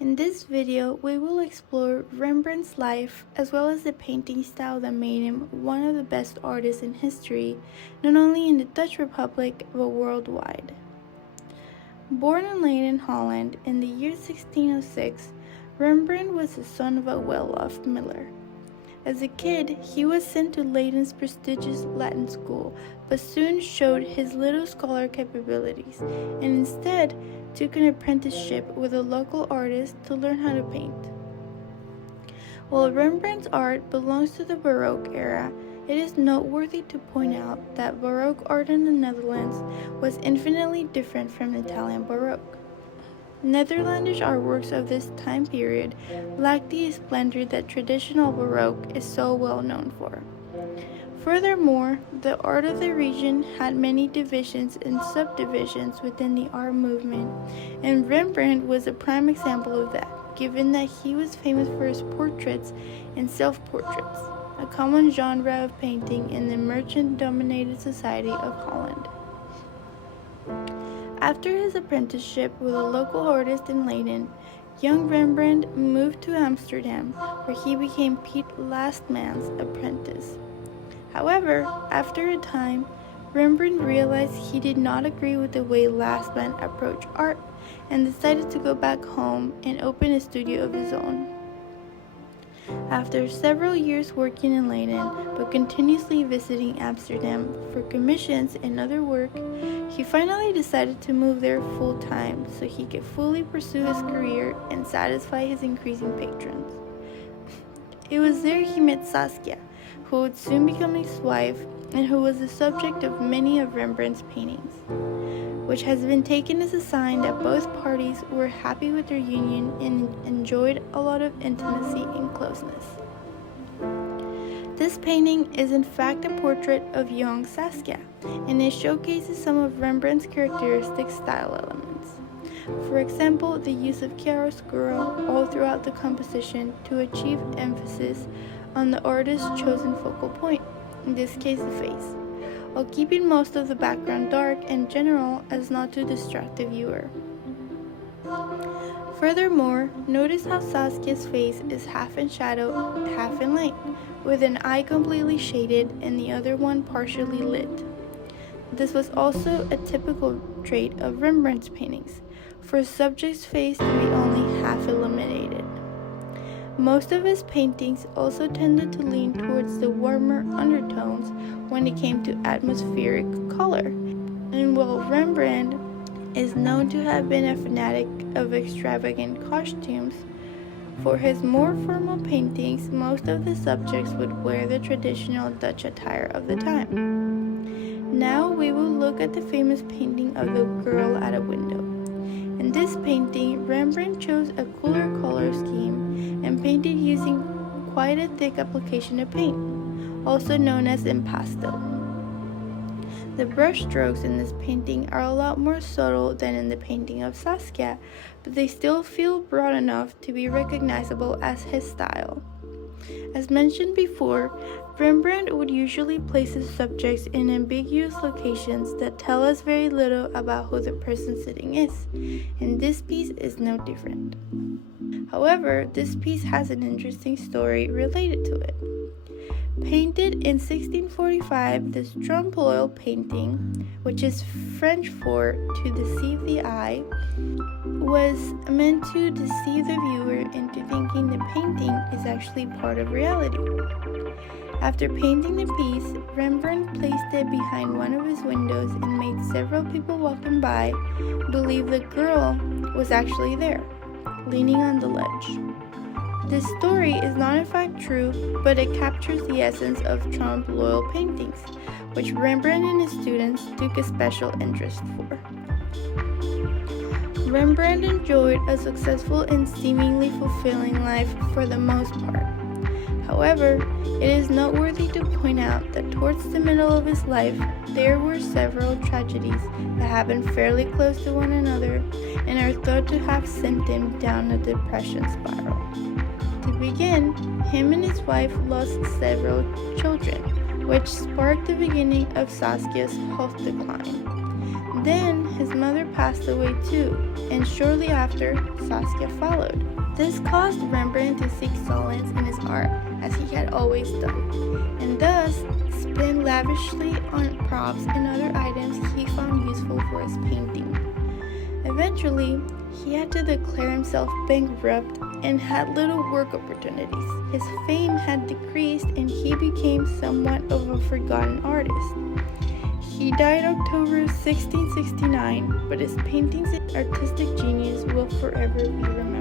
In this video, we will explore Rembrandt's life as well as the painting style that made him one of the best artists in history, not only in the Dutch Republic but worldwide. Born in Leiden, Holland in the year 1606, Rembrandt was the son of a well-off miller. As a kid, he was sent to Leiden's prestigious Latin school, but soon showed his little scholar capabilities, and instead took an apprenticeship with a local artist to learn how to paint. While Rembrandt's art belongs to the Baroque era, it is noteworthy to point out that Baroque art in the Netherlands was infinitely different from Italian Baroque. Netherlandish artworks of this time period lacked the splendor that traditional Baroque is so well known for. Furthermore, the art of the region had many divisions and subdivisions within the art movement, and Rembrandt was a prime example of that, given that he was famous for his portraits and self-portraits, a common genre of painting in the merchant-dominated society of Holland. After his apprenticeship with a local artist in Leiden, young Rembrandt moved to Amsterdam, where he became Piet Lastman's apprentice. However, after a time, Rembrandt realized he did not agree with the way Lastman approached art and decided to go back home and open a studio of his own. After several years working in Leiden, but continuously visiting Amsterdam for commissions and other work, he finally decided to move there full-time so he could fully pursue his career and satisfy his increasing patrons. It was there he met Saskia, who would soon become his wife and who was the subject of many of Rembrandt's paintings, which has been taken as a sign that both parties were happy with their union and enjoyed a lot of intimacy and closeness. This painting is in fact a portrait of young Saskia, and it showcases some of Rembrandt's characteristic style elements. For example, the use of chiaroscuro all throughout the composition to achieve emphasis on the artist's chosen focal point, in this case the face, while keeping most of the background dark and general as not to distract the viewer. Furthermore, notice how Saskia's face is half in shadow, half in light, with an eye completely shaded and the other one partially lit. This was also a typical trait of Rembrandt's paintings, for a subject's face to be only half illuminated. Most of his paintings also tended to lean towards the warmer undertones when it came to atmospheric color, and while Rembrandt is known to have been a fanatic of extravagant costumes, for his more formal paintings, most of the subjects would wear the traditional Dutch attire of the time. Now we will look at the famous painting of the girl at a window. In this painting, Rembrandt chose a cooler color scheme and painted using quite a thick application of paint, also known as impasto. The brush strokes in this painting are a lot more subtle than in the painting of Saskia, but they still feel broad enough to be recognizable as his style. As mentioned before, Rembrandt would usually place his subjects in ambiguous locations that tell us very little about who the person sitting is, and this piece is no different. However, this piece has an interesting story related to it. Painted in 1645, this trompe l'oeil painting, which is French for to deceive the eye, was meant to deceive the viewer into thinking the painting is actually part of reality. After painting the piece, Rembrandt placed it behind one of his windows and made several people walking by believe the girl was actually there, leaning on the ledge. This story is not in fact true, but it captures the essence of trompe l'oeil paintings, which Rembrandt and his students took a special interest for. Rembrandt enjoyed a successful and seemingly fulfilling life for the most part. However, it is noteworthy to point out that towards the middle of his life, there were several tragedies that happened fairly close to one another and are thought to have sent him down a depression spiral. To begin, him and his wife lost several children, which sparked the beginning of Saskia's health decline. Then his mother passed away too, and shortly after, Saskia followed. This caused Rembrandt to seek solace in his art, as he had always done, and thus spend lavishly on props and other items he found useful for his painting. Eventually, he had to declare himself bankrupt and had little work opportunities. His fame had decreased and he became somewhat of a forgotten artist. He died October 1669, but his paintings and artistic genius will forever be remembered.